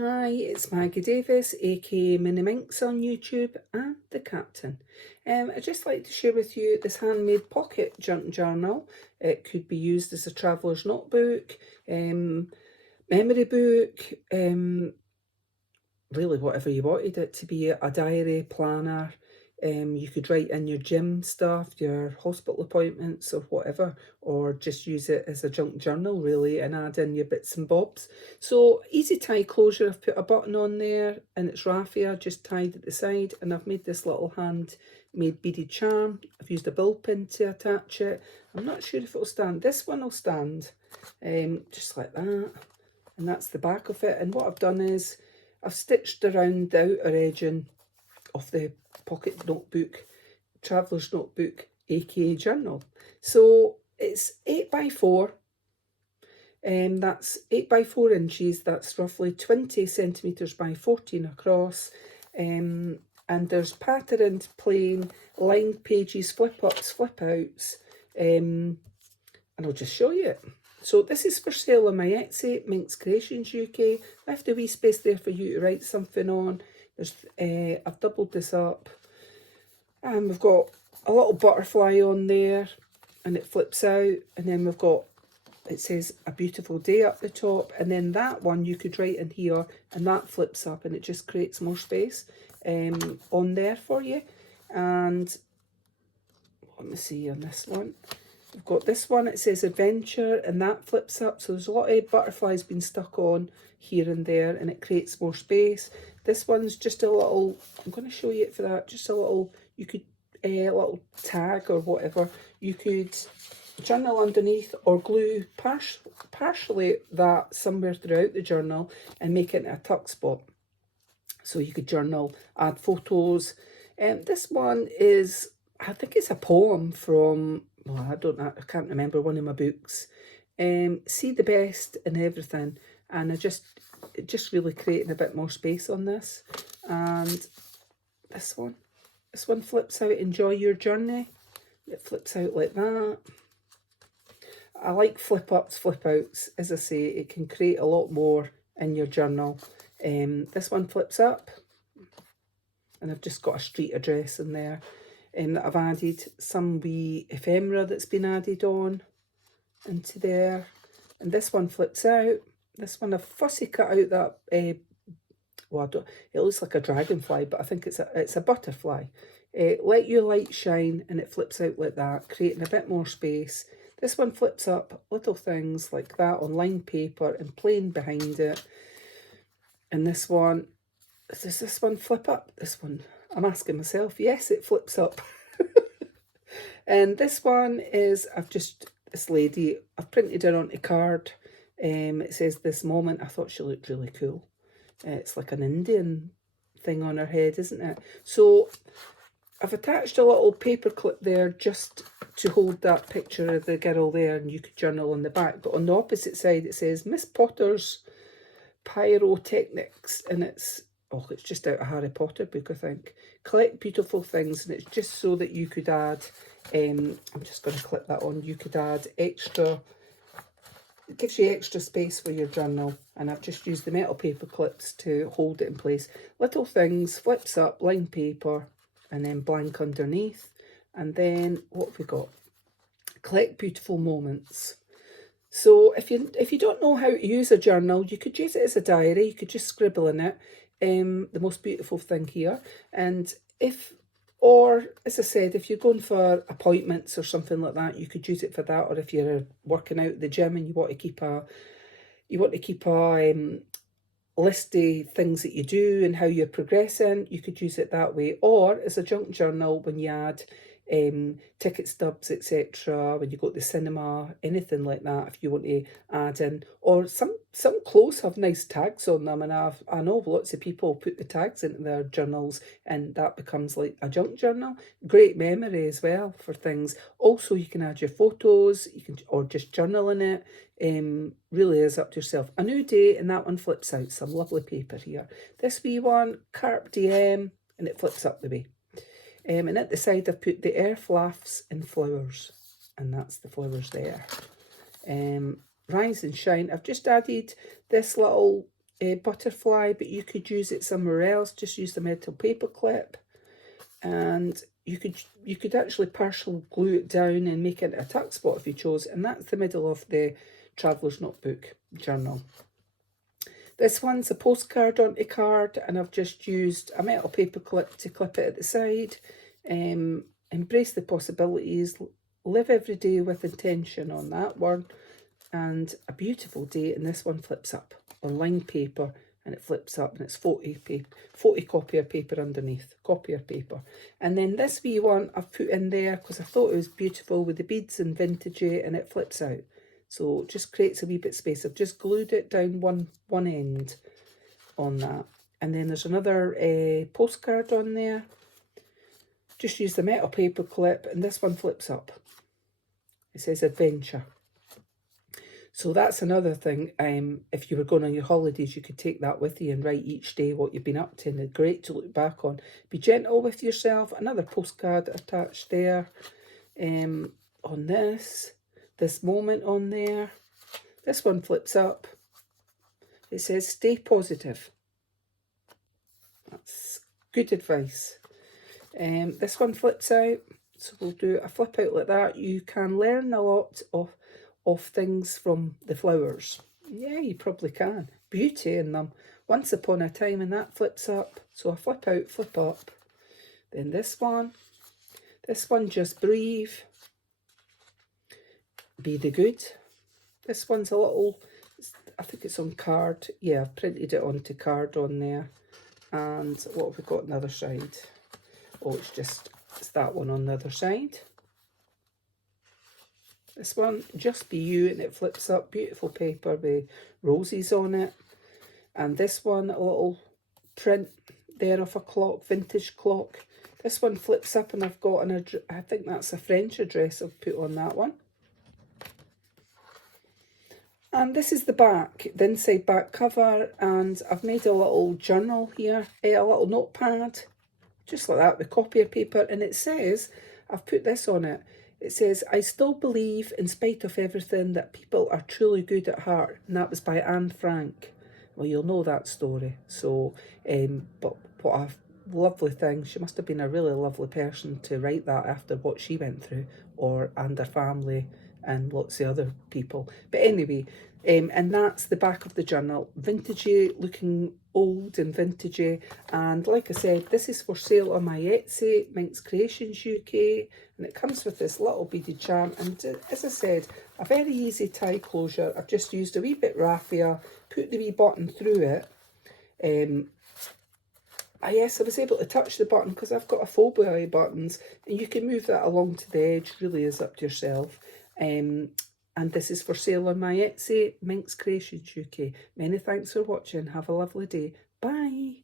Hi, it's Maggie Davis, aka Mini Minx on YouTube and the Captain. I'd just like to share with you this handmade pocket journal. It could be used as a traveller's notebook, memory book, really whatever you wanted it to be, a diary, planner. You could write in your gym stuff, your hospital appointments or whatever, or just use it as a junk journal really and add in your bits and bobs. So easy tie closure, I've put a button on there and it's raffia just tied at the side, and I've made this little handmade beaded charm. I've used a ball pin to attach it. I'm not sure if it'll stand. This one will stand, just like that, and that's the back of it. And what I've done is I've stitched around the outer edging of the pocket notebook, traveller's notebook, aka journal. So it's 8x4, and that's 8x4 inches. That's roughly 20 centimetres by 14 across. And there's patterned plain lined pages, flip ups, flip outs, and I'll just show you it. So this is for sale on my Etsy, MinxCreationsUK. Left a wee space there for you to write something on. There's, I've doubled this up, and we've got a little butterfly on there, and it flips out, and then we've got, it says a beautiful day up the top, and then that one you could write in here, and that flips up, and it just creates more space on there for you. And let me see on this one. We've got this one, it says adventure, and that flips up, so there's a lot of butterflies being stuck on here and there, and it creates more space. This one's just a little, I'm going to show you it for that, just a little, you could, a little tag or whatever. You could journal underneath or glue partially that somewhere throughout the journal and make it into a tuck spot. So you could journal, add photos. This one is, I think it's a poem from, well, I can't remember, one of my books. See the best in everything, and I just really creating a bit more space on this. And this one flips out, enjoy your journey. It flips out like that. I like flip ups, flip outs. As I say, it can create a lot more in your journal. This one flips up, and I've just got a street address in there. That I've added some wee ephemera that's been added on into there. And this one flips out. This one I've fussy cut out that, well, it looks like a dragonfly, but I think it's a butterfly. Let your light shine, and it flips out like that, creating a bit more space. This one flips up, little things like that on lined paper and plain behind it. And this one, does this one flip up? This one, I'm asking myself, yes, it flips up. And this one is, this lady, I've printed her onto card. It says this moment. I thought she looked really cool. It's like an Indian thing on her head, isn't it? So I've attached a little paper clip there just to hold that picture of the girl there, and you could journal on the back. But on the opposite side it says Miss Potter's Pyrotechnics, and it's just out of a Harry Potter book, I think. Collect beautiful things, and it's just so that you could add, I'm just going to clip that on, you could add extra, it gives you extra space for your journal, and I've just used the metal paper clips to hold it in place. Little things, flips up, lined paper, and then blank underneath. And then what have we got? Collect beautiful moments. So if you don't know how to use a journal, you could use it as a diary. You could just scribble in it. The most beautiful thing here. And or as I said, if you're going for appointments or something like that, you could use it for that. Or if you're working out at the gym and you want to keep a list of things that you do and how you're progressing, you could use it that way. Or as a junk journal, when you add ticket stubs, etc., when you go to the cinema, anything like that, if you want to add in. Or some clothes have nice tags on them, and I know lots of people put the tags into their journals, and that becomes like a junk journal. Great memory as well for things. Also, you can add your photos, or just journal in it. Really is up to yourself. A new day, and that one flips out. Some lovely paper here. This wee one, Carpe Diem, and it flips up the way. And at the side I've put the earth laughs and flowers, and that's the flowers there. Rise and shine. I've just added this little butterfly, but you could use it somewhere else. Just use the metal paper clip, and you could actually partially glue it down and make it a tuck spot if you chose, and that's the middle of the Traveller's Notebook journal. This one's a postcard onto card, and I've just used a metal paper clip to clip it at the side. Embrace the possibilities, live every day with intention on that one, and a beautiful day. And this one flips up on lined paper, and it flips up, and it's 40 copier paper underneath, copier paper. And then this wee one I've put in there because I thought it was beautiful with the beads and vintagey, and it flips out. So it just creates a wee bit of space. I've just glued it down one end on that. And then there's another postcard on there. Just use the metal paper clip, and this one flips up. It says adventure. So that's another thing. If you were going on your holidays, you could take that with you and write each day what you've been up to, and it's great to look back on. Be gentle with yourself. Another postcard attached there on this moment on there. This one flips up. It says stay positive. That's good advice. This one flips out, so we'll do a flip out like that. You can learn a lot of things from the flowers. Yeah, you probably can. Beauty in them. Once upon a time, and that flips up. So a flip out, flip up. Then this one just breathe. Be the good. This one's a little, I think it's on card. Yeah, I've printed it onto card on there. And what have we got on the other side? Oh, it's that one on the other side. This one, just be you, and it flips up. Beautiful paper with roses on it. And this one, a little print there of a clock, vintage clock. This one flips up, and I've got I think that's a French address I've put on that one. And this is the back, the inside back cover, and I've made a little journal here, a little notepad, just like that with copier paper, and it says, I've put this on it, it says, I still believe, in spite of everything, that people are truly good at heart, and that was by Anne Frank. Well, you'll know that story. So, but what a lovely thing. She must have been a really lovely person to write that after what she went through, and her family, and lots of other people. But anyway, and that's the back of the journal. Vintagey, looking old and vintagey. And like I said, this is for sale on my Etsy, MinxCreationsUK. And it comes with this little beaded charm. And as I said, a very easy tie closure. I've just used a wee bit raffia, put the wee button through it. Yes, I was able to touch the button because I've got a phobia of buttons, and you can move that along to the edge. Really is up to yourself. And this is for sale on my Etsy, MinxCreationsUK. Many thanks for watching. Have a lovely day. Bye.